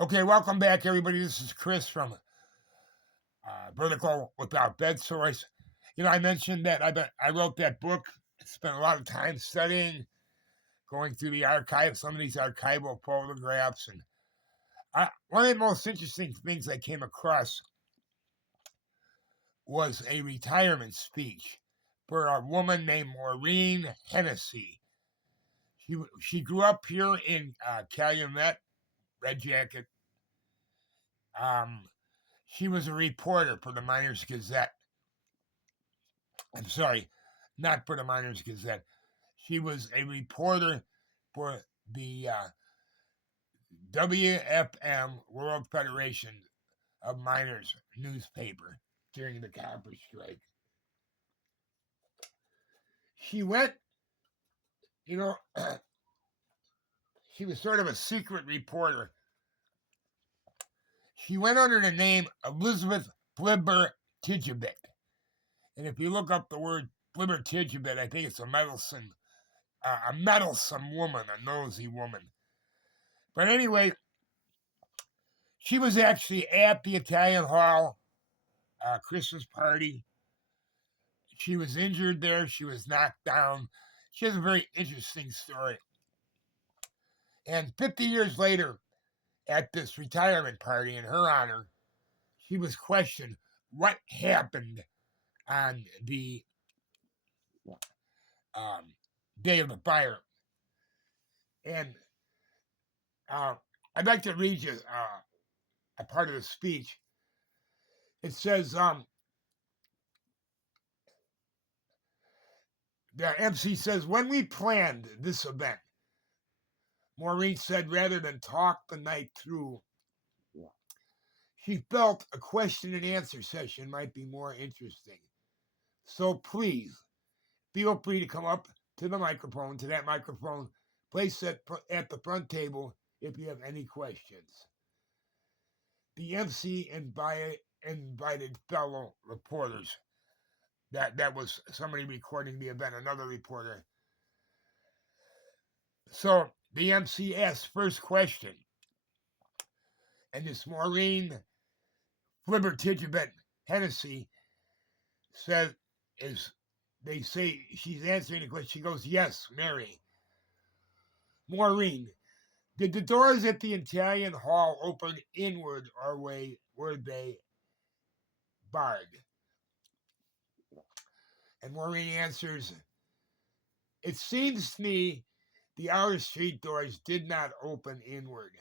Okay, welcome back, everybody. This is Chris from Vertical Without Bedsores. I mentioned that I wrote that book. Spent a lot of time studying, going through the archive, some of these archival photographs, and one of the most interesting things I came across was a retirement speech for a woman named Maureen Hennessy. She grew up here in Calumet, Red Jacket. Um, she was a reporter for the Miners Gazette. I'm sorry, not for the Miners Gazette. She was a reporter for the WFM, World Federation of Miners newspaper during the copper strike. She went, you know, she was sort of a secret reporter. She went under the name Elizabeth Flibber Tidgebit. And if you look up the word Flibber Tidgebit, I think it's a meddlesome woman, a nosy woman. But anyway, she was actually at the Italian Hall Christmas party. She was injured there. She was knocked down. She has a very interesting story. And 50 years later, at this retirement party in her honor, she was questioned what happened on the day of the fire. And I'd like to read you a part of the speech. It says, the MC says, when we planned this event, Maureen said, rather than talk the night through, she felt a question and answer session might be more interesting. So please feel free to come up to that microphone, place it at the front table if you have any questions. The MC invited fellow reporters. That was somebody recording the event, another reporter. So the MC asked first question, and this Maureen Flibber Tidgebit Hennessy said they say she's answering the question. She goes, yes, Mary. Maureen, did the doors at the Italian Hall open inward or were they barred? And Maureen answers, it seems to me the outer street doors did not open inward.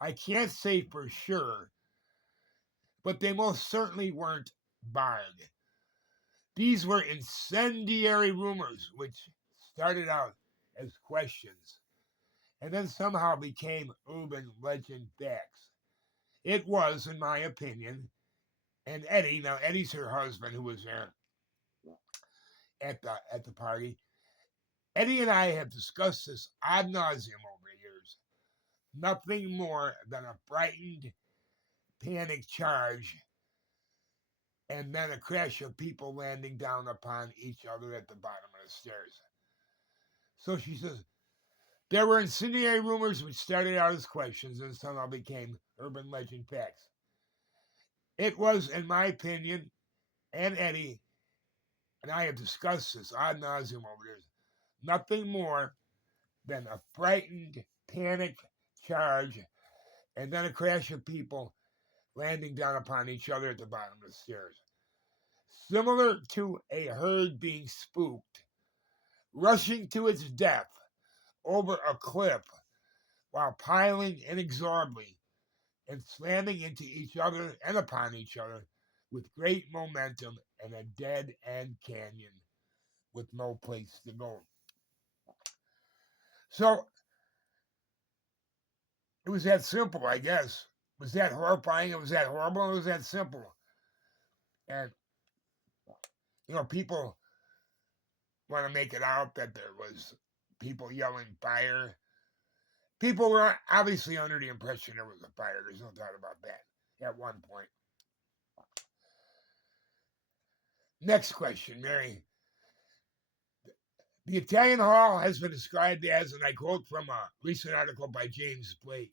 I can't say for sure, but they most certainly weren't barred. These were incendiary rumors which started out as questions and then somehow became urban legend facts. It was, in my opinion, and Eddie, now Eddie's her husband who was there at the party. Eddie and I have discussed this ad nauseum over the years. Nothing more than a frightened, panic charge and then a crash of people landing down upon each other at the bottom of the stairs. So she says, there were incendiary rumors which started out as questions and somehow became urban legend facts. It was, in my opinion, and Eddie and I have discussed this ad nauseum over there, nothing more than a frightened, panic charge and then a crash of people landing down upon each other at the bottom of the stairs. Similar to a herd being spooked, rushing to its death over a cliff while piling inexorably and slamming into each other and upon each other with great momentum in a dead end canyon with no place to go. So it was that simple, I guess. Was that horrifying? It was that horrible? It was that simple. And, people want to make it out that there was people yelling fire. People were obviously under the impression there was a fire. There's no doubt about that at one point. Next question, Mary. The Italian Hall has been described as, and I quote from a recent article by James Blake,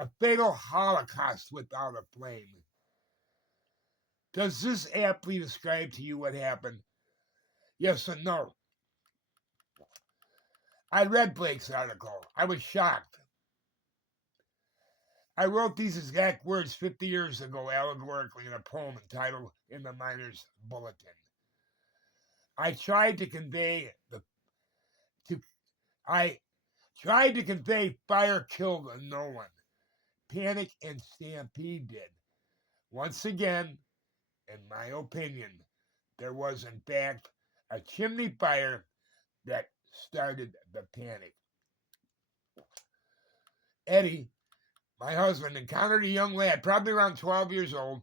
A fatal holocaust without a flame. Does this aptly describe to you what happened? Yes and no. I read Blake's article. I was shocked. I wrote these exact words 50 years ago allegorically in a poem entitled In the Miner's Bulletin. I tried to convey fire killed no one. Panic and stampede did. Once again, in my opinion, there was in fact a chimney fire that started the panic. Eddie, my husband, encountered a young lad, probably around 12 years old,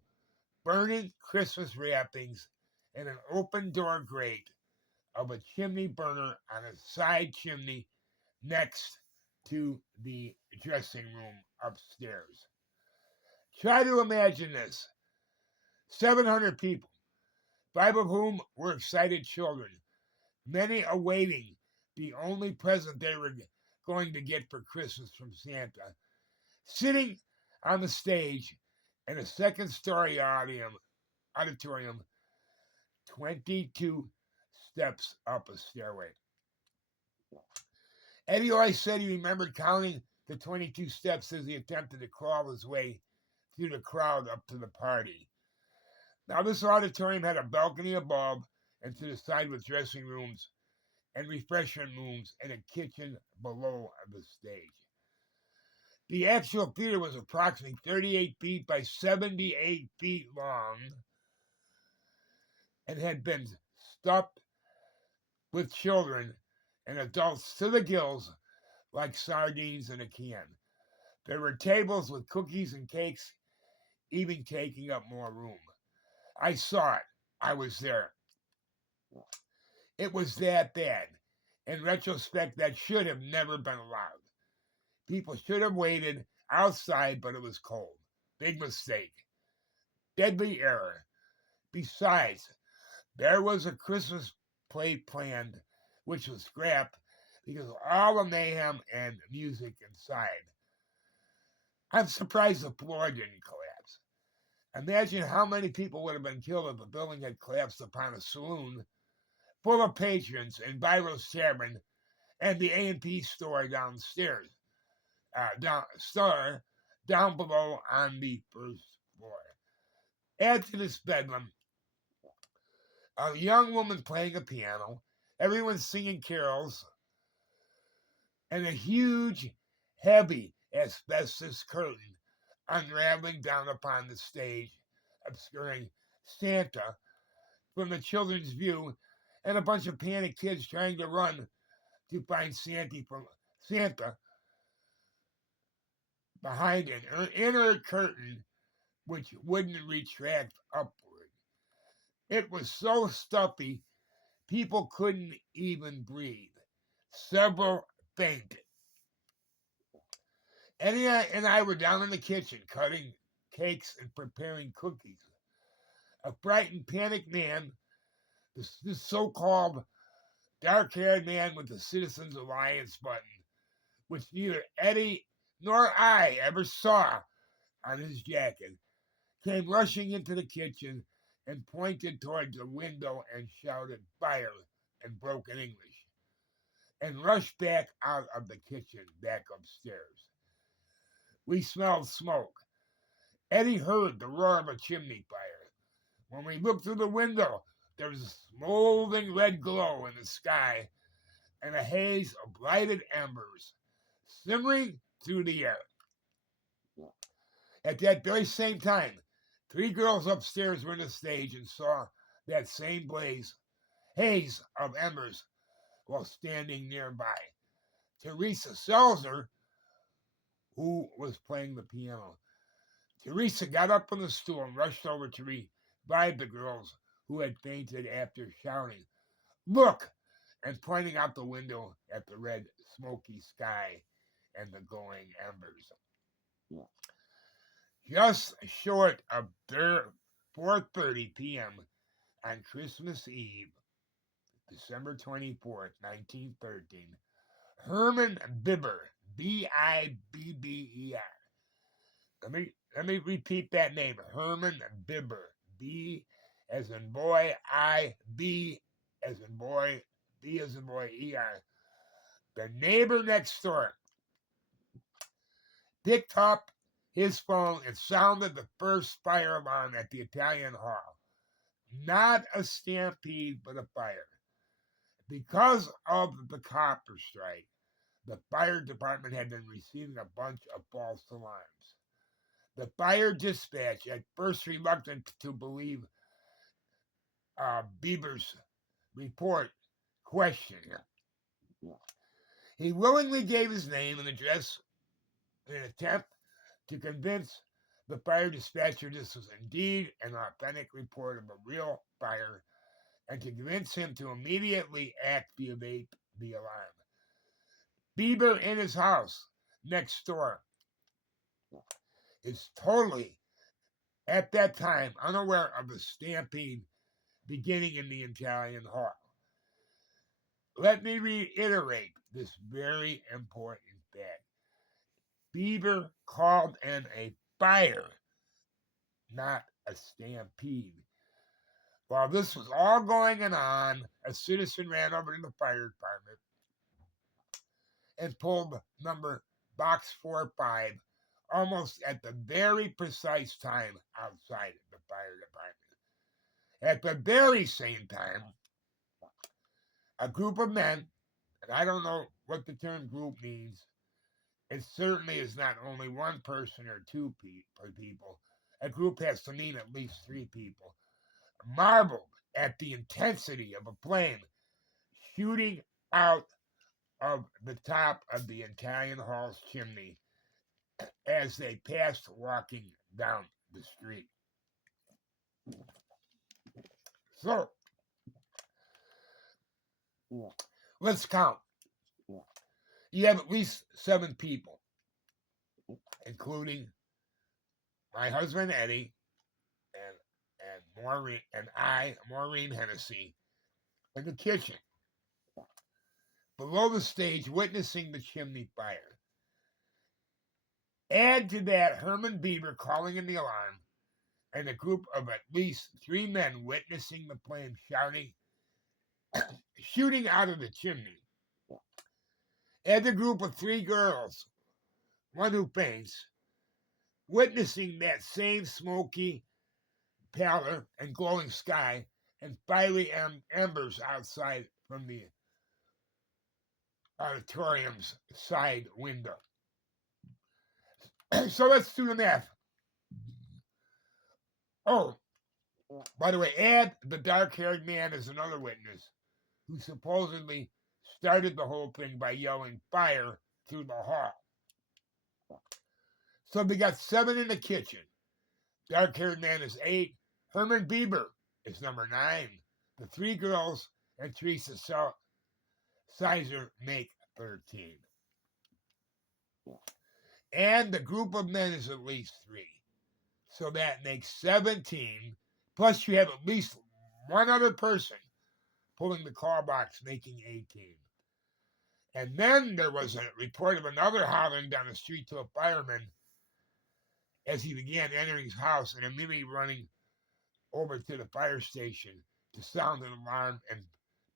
burning Christmas wrappings in an open door grate of a chimney burner on a side chimney next to the dressing room upstairs. Try to imagine this. 700 people, 5 of whom were excited children, many awaiting the only present they were going to get for Christmas from Santa, sitting on the stage in a second-story auditorium 22 steps up a stairway. Eddie always said he remembered counting the 22 steps as he attempted to crawl his way through the crowd up to the party. Now, this auditorium had a balcony above and to the side with dressing rooms and refreshment rooms and a kitchen below the stage. The actual theater was approximately 38 feet by 78 feet long and had been stuffed with children and adults to the gills like sardines in a can. There were tables with cookies and cakes, even taking up more room. I saw it. I was there. It was that bad. In retrospect, that should have never been allowed. People should have waited outside, but it was cold. Big mistake. Deadly error. Besides, there was a Christmas play planned, which was scrapped because of all the mayhem and music inside. I'm surprised the floor didn't collapse. Imagine how many people would have been killed if the building had collapsed upon a saloon full of patrons in Byro's Tavern and the A&P store downstairs, down below on the first floor. Add to this bedlam a young woman playing a piano, everyone singing carols, and a huge, heavy asbestos curtain unraveling down upon the stage, obscuring Santa from the children's view, and a bunch of panicked kids trying to run to find Santa behind an inner curtain which wouldn't retract upward. It was so stuffy, people couldn't even breathe. Several fainted. Eddie and I were down in the kitchen cutting cakes and preparing cookies. A frightened, panicked man, this so-called dark-haired man with the Citizens Alliance button, which neither Eddie nor I ever saw on his jacket, came rushing into the kitchen and pointed towards the window and shouted fire in broken English, and rushed back out of the kitchen, back upstairs. We smelled smoke. Eddie heard the roar of a chimney fire. When we looked through the window, there was a smoldering red glow in the sky and a haze of lighted embers simmering through the air. At that very same time, 3 girls upstairs were on the stage and saw that same haze of embers while standing nearby. Teresa Selzer, who was playing the piano. Teresa got up from the stool and rushed over to revive the girls who had fainted after shouting, "Look!" and pointing out the window at the red, smoky sky and the glowing embers. Just short of 4:30 p.m. on Christmas Eve, December 24th, 1913, Herman Bibber, Bibber, Let me repeat that name. Herman Bibber. B as in boy, I, B as in boy, B as in boy, ER. The neighbor next door picked up his phone and sounded the first fire alarm at the Italian Hall. Not a stampede, but a fire. Because of the copper strike, the fire department had been receiving a bunch of false alarms. The fire dispatch, at first reluctant to believe Bieber's report, questioned him. He willingly gave his name and address in an attempt to convince the fire dispatcher this was indeed an authentic report of a real fire and to convince him to immediately activate the alarm. Bieber in his house next door is totally, at that time, unaware of the stampede beginning in the Italian Hall. Let me reiterate this very important fact. Bieber called in a fire, not a stampede. While this was all going on, a citizen ran over to the fire department and pulled number box 45 almost at the very precise time outside the fire department. At the very same time, a group of men, and I don't know what the term group means, it certainly is not only one person or two people. A group has to mean at least three people. Marveled at the intensity of a flame shooting out of the top of the Italian Hall's chimney as they passed walking down the street. So, let's count. You have at least 7 people, including my husband Eddie and Maureen and I, Maureen Hennessy, in the kitchen, below the stage, witnessing the chimney fire. Add to that Herman Bieber calling in the alarm, and a group of at least 3 men witnessing the flame shooting out of the chimney. Add the group of 3 girls, one who faints, witnessing that same smoky pallor and glowing sky and fiery embers outside from the auditorium's side window. So let's do the math. Oh, by the way, add the dark-haired man as another witness who supposedly started the whole thing by yelling fire through the hall. So we got 7 in the kitchen. Dark-haired man is 8. Herman Bieber is number 9. The 3 girls and Teresa Sizer make 13. And the group of men is at least 3. So that makes 17. Plus you have at least one other person pulling the call box, making 18. And then there was a report of another hollering down the street to a fireman as he began entering his house and immediately running over to the fire station to sound an alarm and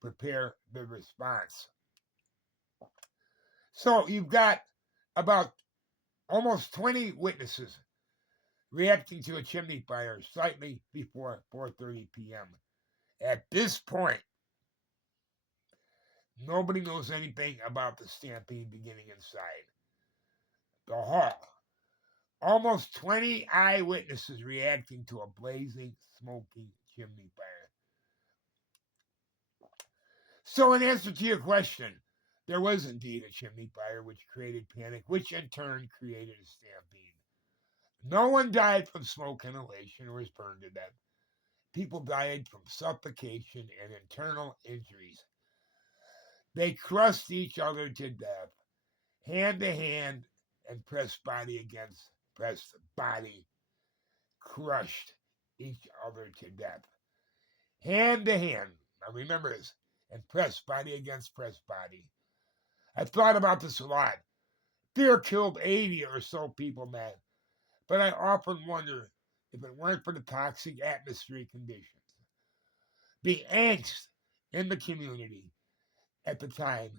prepare the response. So you've got about almost 20 witnesses reacting to a chimney fire slightly before 4:30 p.m. At this point, nobody knows anything about the stampede beginning inside the hall. Almost 20 eyewitnesses reacting to a blazing, smoking chimney fire. So in answer to your question, there was indeed a chimney fire which created panic, which in turn created a stampede. No one died from smoke inhalation or was burned to death. People died from suffocation and internal injuries. They crushed each other to death, hand to hand, and pressed body against pressed body, crushed each other to death. Hand to hand. Now remember this, and pressed body against pressed body. I've thought about this a lot. Fear killed 80 or so people, man. But I often wonder if it weren't for the toxic atmospheric conditions, the angst in the community at the time,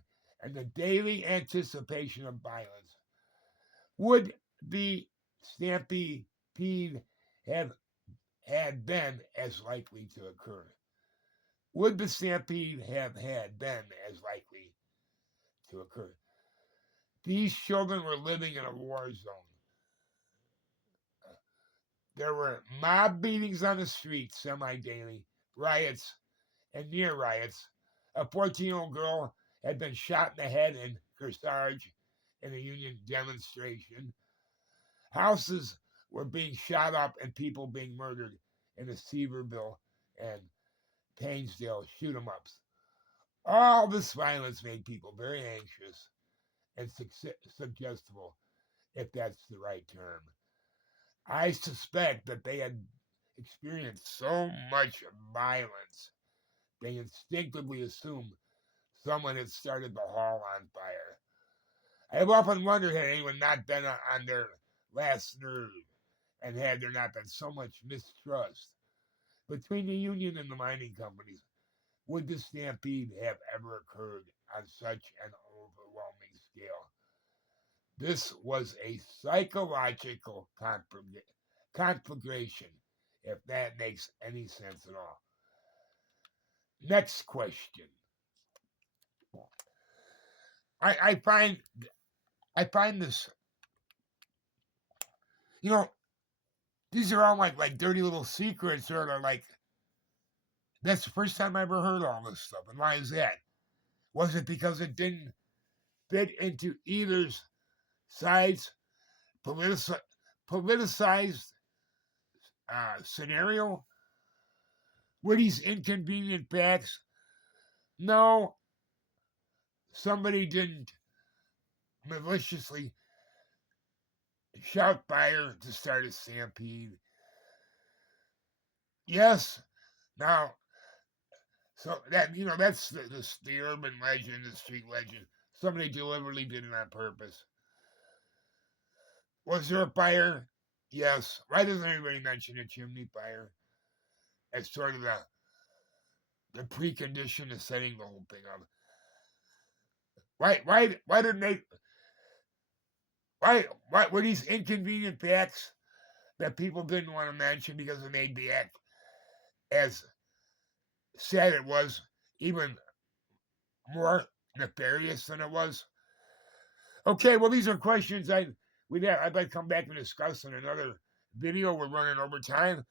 and the daily anticipation of violence, would the stampede have had been as likely to occur? Would the stampede have had been as likely to occur? These children were living in a war zone. There were mob beatings on the streets semi-daily, riots and near riots. A 14-year-old girl had been shot in the head in Kearsarge in a union demonstration. Houses were being shot up and people being murdered in the Seaverville and Painesdale shoot 'em ups. All this violence made people very anxious and suggestible, if that's the right term. I suspect that they had experienced so much violence, they instinctively assumed someone had started the hall on fire. I have often wondered had anyone not been on their last nerve, and had there not been so much mistrust between the union and the mining companies, would the stampede have ever occurred on such an overwhelming scale? This was a psychological conflagration, if that makes any sense at all. Next question. I find this, you know, these are all like dirty little secrets, or they're like, that's the first time I ever heard all this stuff. And why is that? Was it because it didn't fit into either side's politicized scenario? Were these inconvenient facts? No, somebody didn't maliciously shout fire to start a stampede. Yes, now, so that, that's the urban legend, the street legend. Somebody deliberately did it on purpose. Was there a fire? Yes. Why doesn't anybody mention a chimney fire as sort of the precondition to setting the whole thing up? Why didn't they? Why were these inconvenient facts that people didn't want to mention because it made the act, as sad it was, even more nefarious than it was? Okay, well, these are questions I'd like to come back and discuss in another video. We're running over time.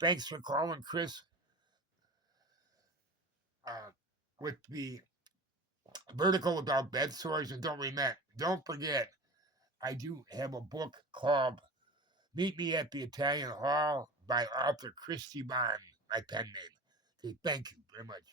Thanks for calling, Chris, with the vertical about Bedsores. And don't forget, I do have a book called Meet Me at the Italian Hall by author Christy Bond, my pen name. Okay, thank you very much.